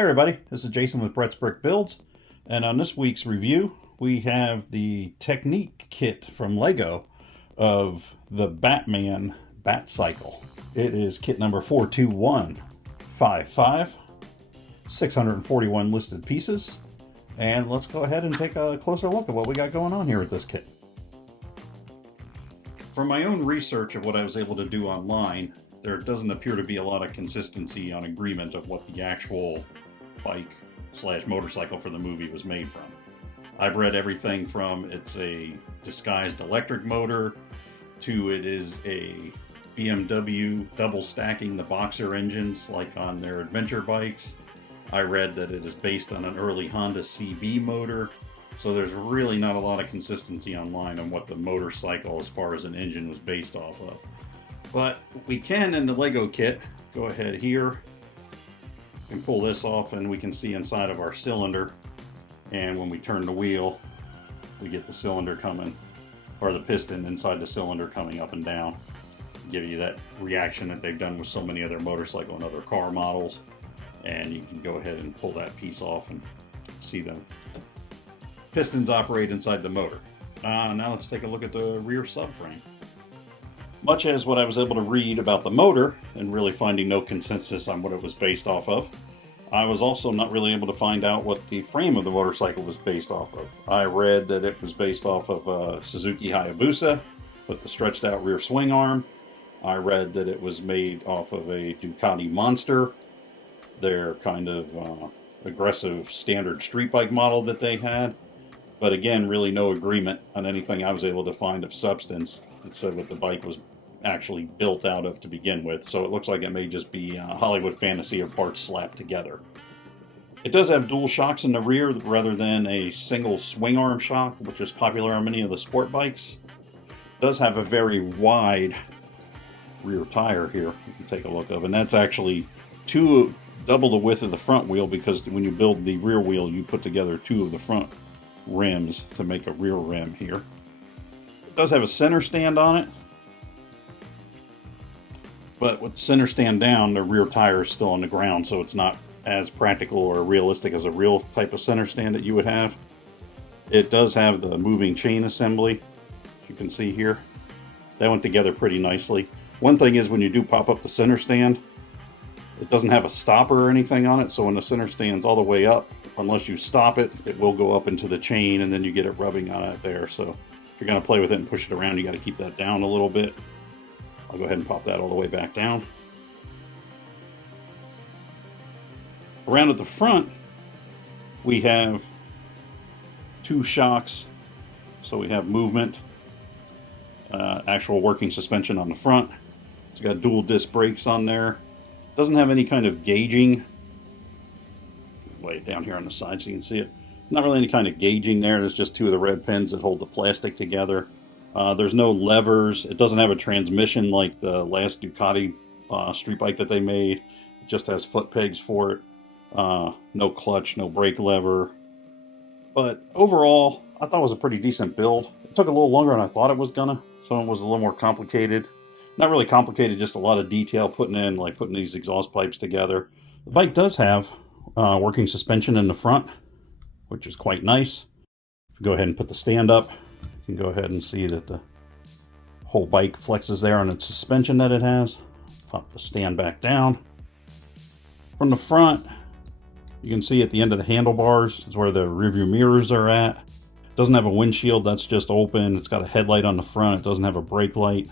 Hey everybody, this is Jason with Brett's Brick Builds, and on this week's review we have the Technic kit from Lego of the Batman Batcycle. It is kit number 42155, 641 listed pieces, and let's go ahead and take a closer look at what we got going on here with this kit. From my own research of what I was able to do online, there doesn't appear to be a lot of consistency on agreement of what the actual bike slash motorcycle for the movie was made from. I've read everything from it's a disguised electric motor to it is a BMW double stacking the boxer engines like on their adventure bikes. I read that it is based on an early Honda CB motor. So there's really not a lot of consistency online on what the motorcycle as far as an engine was based off of. But we can, in the Lego kit, go ahead here and pull this off and we can see inside of our cylinder. And when we turn the wheel, we get the cylinder coming, or the piston inside the cylinder coming up and down. Give you that reaction that they've done with so many other motorcycle and other car models. And you can go ahead and pull that piece off and see the pistons operate inside the motor. Now let's take a look at the rear subframe. Much as what I was able to read about the motor and really finding no consensus on what it was based off of, I was also not really able to find out what the frame of the motorcycle was based off of. I read that it was based off of a Suzuki Hayabusa with the stretched out rear swing arm. I read that it was made off of a Ducati Monster, their kind of aggressive standard street bike model that they had. But again, really no agreement on anything I was able to find of substance that said what the bike was actually built out of to begin with. So it looks like it may just be Hollywood fantasy or parts slapped together. It does have dual shocks in the rear rather than a single swing arm shock, which is popular on many of the sport bikes. It does have a very wide rear tire here, you can take a look of, and that's actually double the width of the front wheel, because when you build the rear wheel, you put together two of the front rims to make a rear rim here. It does have a center stand on it, but with the center stand down, the rear tire is still on the ground, so it's not as practical or realistic as a real type of center stand that you would have. It does have the moving chain assembly, as you can see here. That went together pretty nicely. One thing is, when you do pop up the center stand, it doesn't have a stopper or anything on it, so when the center stand's all the way up, unless you stop it, it will go up into the chain and then you get it rubbing on it there. So if you're going to play with it and push it around, you got to keep that down a little bit. I'll go ahead and pop that all the way back down. Around at the front, we have two shocks. So we have movement, actual working suspension on the front. It's got dual disc brakes on there. Doesn't have any kind of gauging. Lay it down here on the side so you can see it. Not really any kind of gauging there. There's just two of the red pins that hold the plastic together. There's no levers. It doesn't have a transmission like the last Ducati street bike that they made. It just has foot pegs for it. No clutch, no brake lever. But overall, I thought it was a pretty decent build. It took a little longer than I thought it was gonna. Some of it was a little more complicated. Not really complicated, just a lot of detail putting these exhaust pipes together. The bike does have working suspension in the front, which is quite nice. If you go ahead and put the stand up, you can go ahead and see that the whole bike flexes there on its suspension that it has. Pop the stand back down. From the front, you can see at the end of the handlebars is where the rearview mirrors are at. It doesn't have a windshield, that's just open. It's got a headlight on the front. It doesn't have a brake light.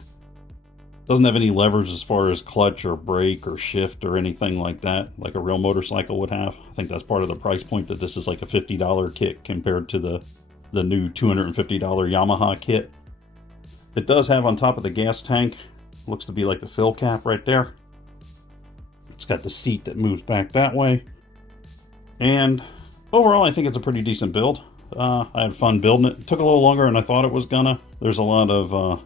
Doesn't have any levers as far as clutch or brake or shift or anything like that, like a real motorcycle would have. I think that's part of the price point, that this is like a $50 kit compared to the new $250 Yamaha kit. It does have on top of the gas tank, looks to be like the fill cap right there. It's got the seat that moves back that way. And overall, I think it's a pretty decent build. I had fun building it. It took a little longer than I thought it was gonna. There's a lot of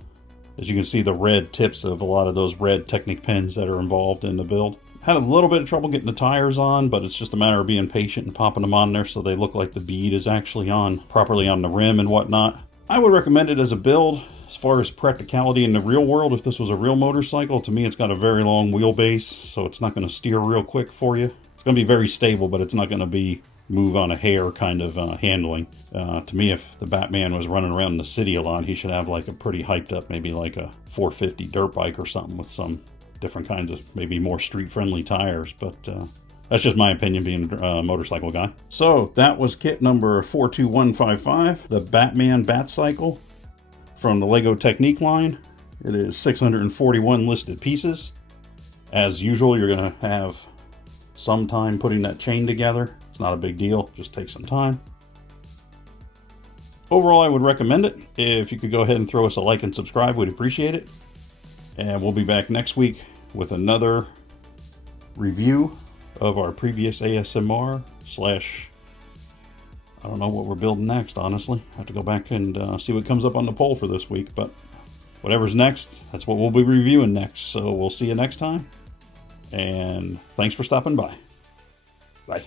as you can see, the red tips of a lot of those red Technic pins that are involved in the build. Had a little bit of trouble getting the tires on, but it's just a matter of being patient and popping them on there so they look like the bead is actually on properly on the rim and whatnot. I would recommend it as a build. As far as practicality in the real world, if this was a real motorcycle, to me it's got a very long wheelbase, so it's not going to steer real quick for you. It's going to be very stable, but it's not going to be move on a hair kind of handling. To me, if the Batman was running around the city a lot, he should have like a pretty hyped up, maybe like a 450 dirt bike or something with some different kinds of, maybe more street friendly tires. But that's just my opinion, being a motorcycle guy. So that was kit number 42155, the Batman Batcycle from the Lego Technic line. It is 641 listed pieces. As usual, you're going to have some time putting that chain together. It's not a big deal, just take some time. Overall, I would recommend it. If you could go ahead and throw us a like and subscribe, we'd appreciate it. And we'll be back next week with another review of our previous ASMR / I don't know what we're building next, honestly. I have to go back and see what comes up on the poll for this week, but whatever's next, that's what we'll be reviewing next. So we'll see you next time, and thanks for stopping by. Bye.